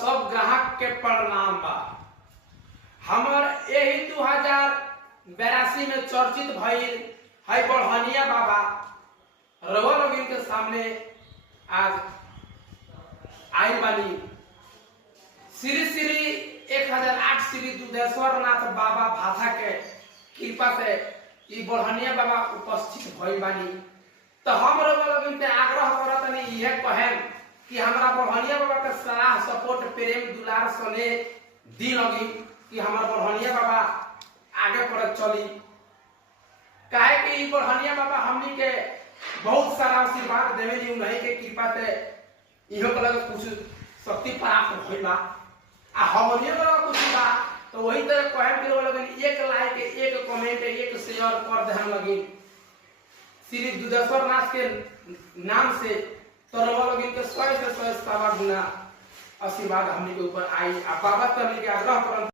सब ग्राहक के प्रणाम बा। हमर यही 2082 में चर्चित भइल है बढ़निया बाबा रउआ लोगन के सामने आज आई बानी। श्री श्री 1008 श्री दुधेश्वर नाथ बाबा भाषा के कृपा से ई बढ़निया बाबा उपस्थित भइल बानी। तो हम रउआ लोगन से आग्रह करतनी यह कहें कि हमरा बढ़निया बाबा के सलाह सपोर्ट प्रेम दुलार सने दी लगी कि हमार बढ़निया बाबा आगे बढ़ चली। काहे कि ई बढ़निया बाबा हमनी के बहुत सारा आशीर्वाद देवेली, उन्हीं के कृपा से इहो कलर कुछ शक्ति प्राप्त भइल बा। आ हमनियो वाला कुछ बा तो वही तरह कहे कि लोगन एक लाइक एक कमेंट एक शेयर कर दे हम लगी श्री दुधेश्वर नाथ के नाम से। तो लोगन के 100 से 100 गुना आशीर्वाद हमनी के ऊपर आई। आ बाबा तो हमनी के आग्रह करन